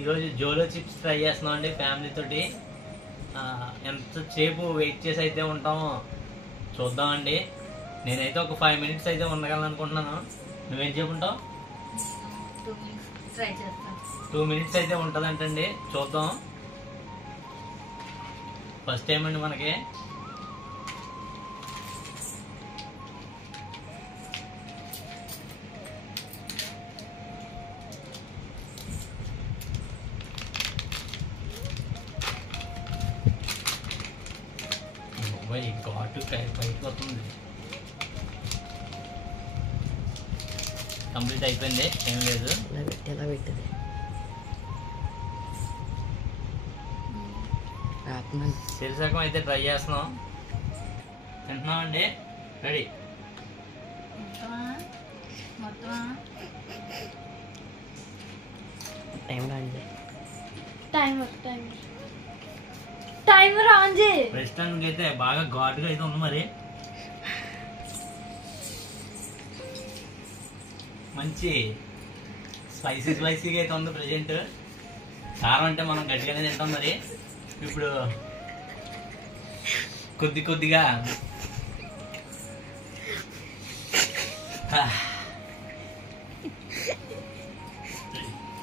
ఈరోజు జోలో chips try చేస్తున్నాం అండి ఫ్యామిలీ తోటి. ఎంతసేపు వెయిట్ చేసి అయితే ఉంటామో చూద్దామండి. నేనైతే ఒక 5 minutes అయితే ఉండగలను అనుకుంటున్నాను. నువ్వేం చెప్పుంటావు? 2 minutes అయితే ఉంటుందంటండి. చూద్దాం. ఫస్ట్ టైం అండి మనకి. ఘాటు పైకి వస్తుంది. కంప్లీట్ అయిపోయింది, ఏం లేదు. ఎలా పెట్టింది శరీరకం అయితే ట్రై చేస్తున్నాం. తింటున్నాం అండి. రెడీ. టైమర్ ఆన్ చేయి. ప్రస్తుతానికి అయితే బాగా ఘాటుగా అయితే ఉంది. మరి మంచి స్పైసీగా అయితే ఉంది ప్రజెంట్. కారం అంటే మనం గట్టిగానే తింటాం. మరి ఇప్పుడు కొద్దిగా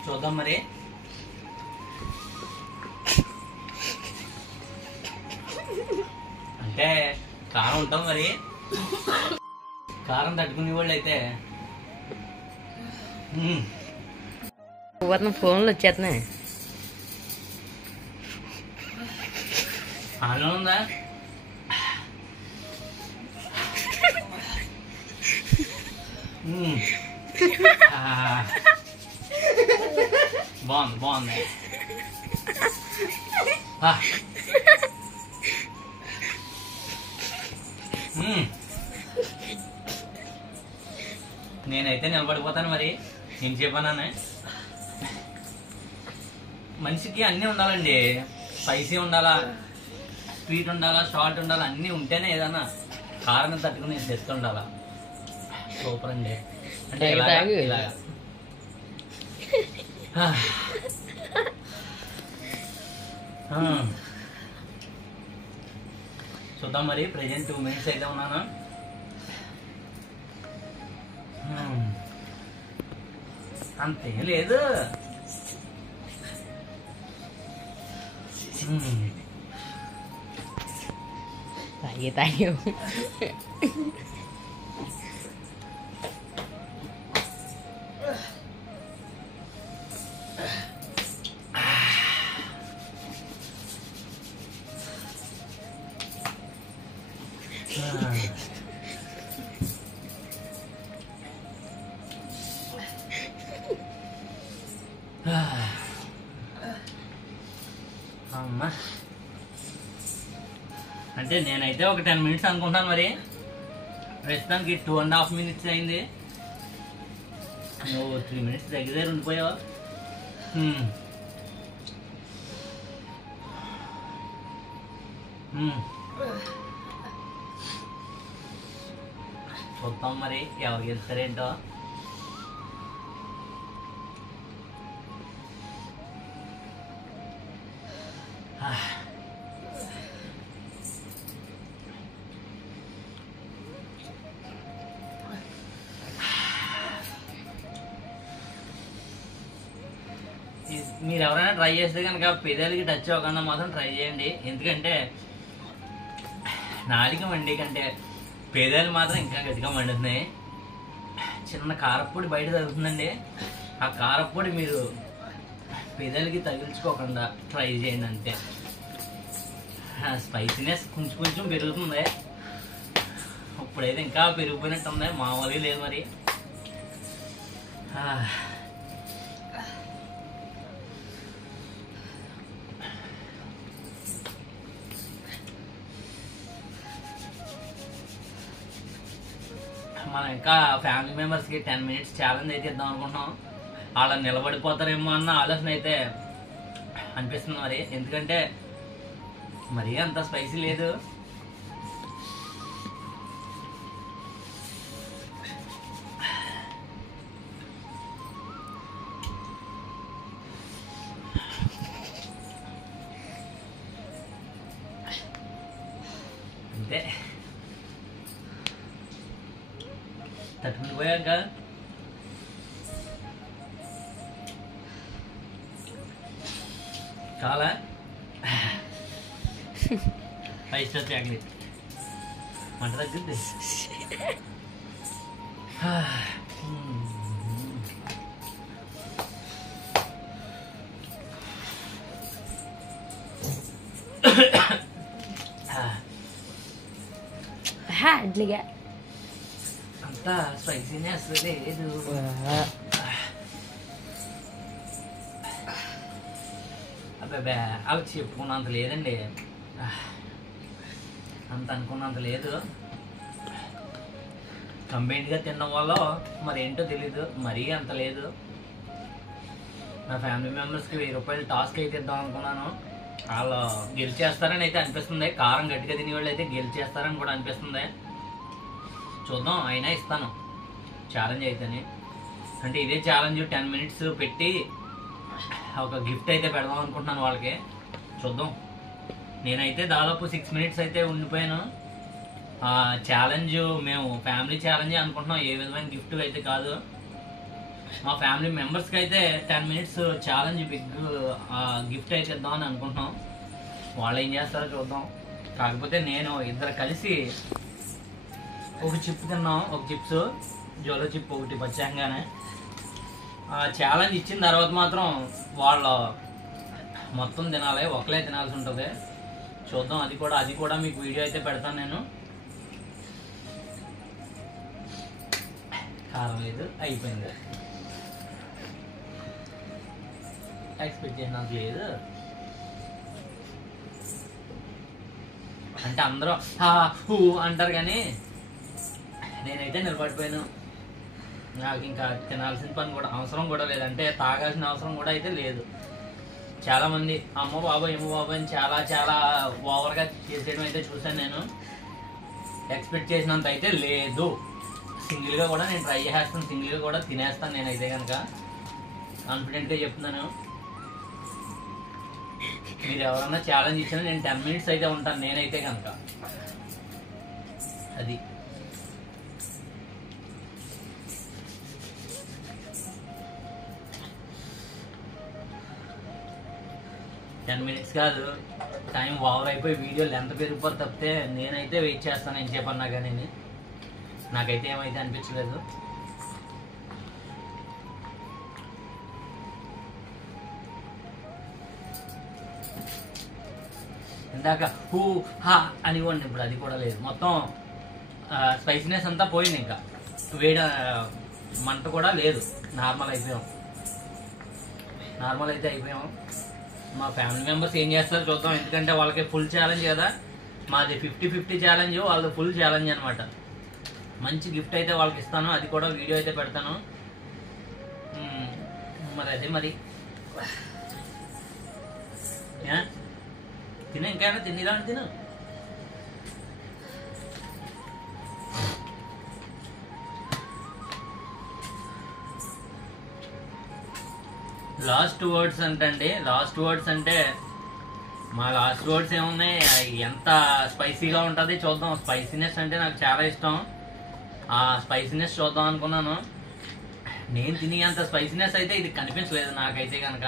చూద్దాం. మరి అంటే కారం ఉంటాం. మరి కారం తట్టుకునే వాళ్ళు అయితే ఫోన్లు వచ్చేస్తున్నాయి. ఆలో ఉందా? బాగుంది. నేనైతే నిలబడిపోతాను. మరి ఏం చెప్పానే, మనిషికి అన్నీ ఉండాలండి. స్పైసీ ఉండాలా, స్వీట్ ఉండాలా, సాల్ట్ ఉండాలా, అన్నీ ఉంటేనే ఏదన్నా కారం తట్టుకుని టెస్ట్ ఉండాలా. సూపర్ అండి. అంటే ఇలాగా చూద్దాం. మరి ప్రెజెంట్ 2 minutes అయితే ఉన్నాను. అంతేం లేదు. తాగి అమ్మా, అంటే నేనైతే ఒక 10 minutes అనుకుంటాను. మరి ప్రస్తుతానికి 2.5 minutes అయింది. నువ్వు 3 minutes దగ్గర ఉండిపోయావు. చూద్దాం మరి ఎవరు గెలుస్తారేంటో. మీరు ఎవరైనా ట్రై చేస్తే కనుక పెదాలకి టచ్ అవ్వకుండా మాత్రం ట్రై చేయండి. ఎందుకంటే నాలుక మండి కంటే పెదాలు మాత్రం ఇంకా గట్టిగా మండుతున్నాయి. చిన్న కారప్పొడి బయట తగ్గుతుందండి. ఆ కారప్పొడి మీరు పెదాలకి తగిలించుకోకుండా ట్రై చేయండి. అంతే. స్పైసీనెస్ కొంచెం పెరుగుతుంది. ఇప్పుడైతే ఇంకా పెరిగిపోయినట్టు ఉంది, మామూలుగా లేదు. మరి మనం ఇంకా ఫ్యామిలీ మెంబర్స్కి 10 minutes ఛాలెంజ్ అయితే ఇద్దాం అనుకుంటున్నాం. అలా నిలబడిపోతారేమో అన్న ఆలోచన అయితే అనిపిస్తుంది. మరి ఎందుకంటే మరీ అంత స్పైసీ లేదు. అయిపోయాక చాలా 5 స్టార్ చాక్లెట్ మంట తగ్గుద్ది. ఇడ్లీగా అంతా స్పైసీనెస్ లేదు. అబ్బాబా అవి చెప్పుకున్నంత లేదండి, అంత అనుకున్నంత లేదు. కంబైన్డ్గా తినడం వల్ల మరి ఏంటో తెలీదు, మరీ అంత లేదు. నా ఫ్యామిలీ మెంబర్స్కి 1000 రూపాయలు టాస్క్ అయితే ఇద్దాం అనుకున్నాను. వాళ్ళు గెలిచేస్తారని అయితే అనిపిస్తుంది. కారం గట్టిగా తినేవాళ్ళు అయితే గెలిచేస్తారని కూడా అనిపిస్తుంది. చూద్దాం, అయినా ఇస్తాను ఛాలెంజ్ అయితేనే. అంటే ఇదే ఛాలెంజ్ 10 మినిట్స్ పెట్టి ఒక గిఫ్ట్ అయితే పెడదాం అనుకుంటున్నాను వాళ్ళకి. చూద్దాం. నేనైతే దాదాపు 6 మినిట్స్ అయితే ఉండిపోయాను. ఛాలెంజ్ మేము ఫ్యామిలీ ఛాలెంజ్ అనుకుంటున్నాం, ఏ విధమైన గిఫ్ట్ అయితే కాదు. మా ఫ్యామిలీ మెంబర్స్కి అయితే 10 మినిట్స్ ఛాలెంజ్ బిగ్ గిఫ్ట్ అయితే ఇద్దామని అనుకుంటున్నాం. వాళ్ళు ఏం చేస్తారో చూద్దాం. కాకపోతే నేను ఇద్దరు కలిసి ఒక చిప్ తిన్నాం, ఒక చిప్స్ జోలో చిప్ ఒకటి పచ్చాంగానే. ఛాలెంజ్ ఇచ్చిన తర్వాత మాత్రం వాళ్ళు మొత్తం తినాలి, ఒకలే తినాల్సి ఉంటుంది. చూద్దాం. అది కూడా మీకు వీడియో అయితే పెడతాను నేను. కారం లేదు, అయిపోయింది. ఎక్స్పెక్ట్ చేసినంత లేదు. అంటే అందరూ హూ అంటారు కానీ నేనైతే నిలబడిపోయాను. నాకు ఇంకా తినాల్సిన పని కూడా అవసరం కూడా లేదు, అంటే తాగాల్సిన అవసరం కూడా అయితే లేదు. చాలా మంది అమ్మ బాబాయ్ ఏమో బాబాయ్ అని చాలా చాలా ఓవర్గా చేసేయడం అయితే చూసాను నేను. ఎక్స్పెక్ట్ చేసినంత అయితే లేదు. సింగిల్గా కూడా నేను ట్రై చేస్తాను, సింగిల్గా కూడా తినేస్తాను నేనైతే కనుక. కాన్ఫిడెంట్గా చెప్తున్నాను. మీరు ఎవరన్నా ఛాలెంజ్ ఇచ్చినా నేను 10 మినిట్స్ అయితే ఉంటాను నేనైతే కనుక. అది టెన్ మినిట్స్ కాదు, టైం ఓవర్ అయిపోయి వీడియో లెంత్ పెరిగిపోతే తప్పితే నేనైతే వెయిట్ చేస్తాను ఏం చెప్పన్నా కానీ. నాకైతే ఏమైతే అనిపించలేదు. ఇందాక హూ హా అని ఇవ్వండి, ఇప్పుడు అది కూడా లేదు. మొత్తం స్పైసీనెస్ అంతా పోయింది, ఇంకా మంట కూడా లేదు. నార్మల్ అయితే అయిపోయాం. మా ఫ్యామిలీ మెంబర్స్ ఏం చేస్తారో చూద్దాం, ఎందుకంటే వాళ్ళకి ఫుల్ ఛాలెంజ్ కదా. మాది 50-50 ఛాలెంజ్, వాళ్ళది ఫుల్ ఛాలెంజ్ అనమాట. మంచి గిఫ్ట్ అయితే వాళ్ళకి ఇస్తాను, అది కూడా వీడియో అయితే పెడతాను. మరి అదే మరి తిన, ఇంకైనా తినిరా తిను. లాస్ట్ వర్డ్స్ అంటే మా లాస్ట్ వర్డ్స్ ఏమున్నాయి, ఎంత స్పైసీగా ఉంటుంది చూద్దాం. స్పైసీనెస్ అంటే నాకు చాలా ఇష్టం. ఆ స్పైసీనెస్ చూద్దాం అనుకున్నాను. నేను తినే అంత స్పైసీనెస్ అయితే ఇది కనిపించలేదు నాకైతే కనుక.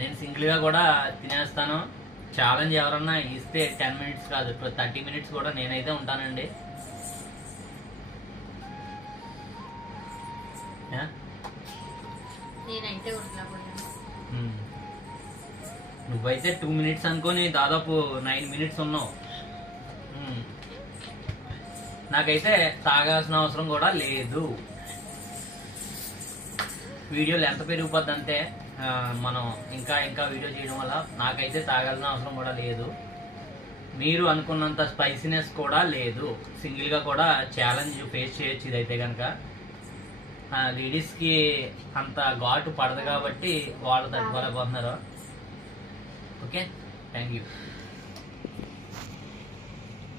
నేను సింగిల్గా కూడా తినేస్తాను. ఛాలెంజ్ ఎవరన్నా ఇస్తే 10 మినిట్స్ కాదు, 30 మినిట్స్ కూడా నేనైతే ఉంటానండి. నువ్వైతే 2 మినిట్స్ అనుకొని దాదాపు 9 మినిట్స్ ఉన్నావు. నాకైతే తాగాల్సిన అవసరం కూడా లేదు. వీడియోలు ఎంత పెరిగిపోద్ది అంటే మనం ఇంకా వీడియో చేయడం వల్ల నాకైతే తాగాల్సిన అవసరం కూడా లేదు. మీరు అనుకున్నంత స్పైసీనెస్ కూడా లేదు. సింగిల్గా కూడా ఛాలెంజ్ ఫేస్ చేయొచ్చు ఇదైతే కనుక. లేడీస్కి అంత ఘాటు పడదు కాబట్టి వాళ్ళు తట్టుకోలేకపోతున్నారు. Okay, thank you.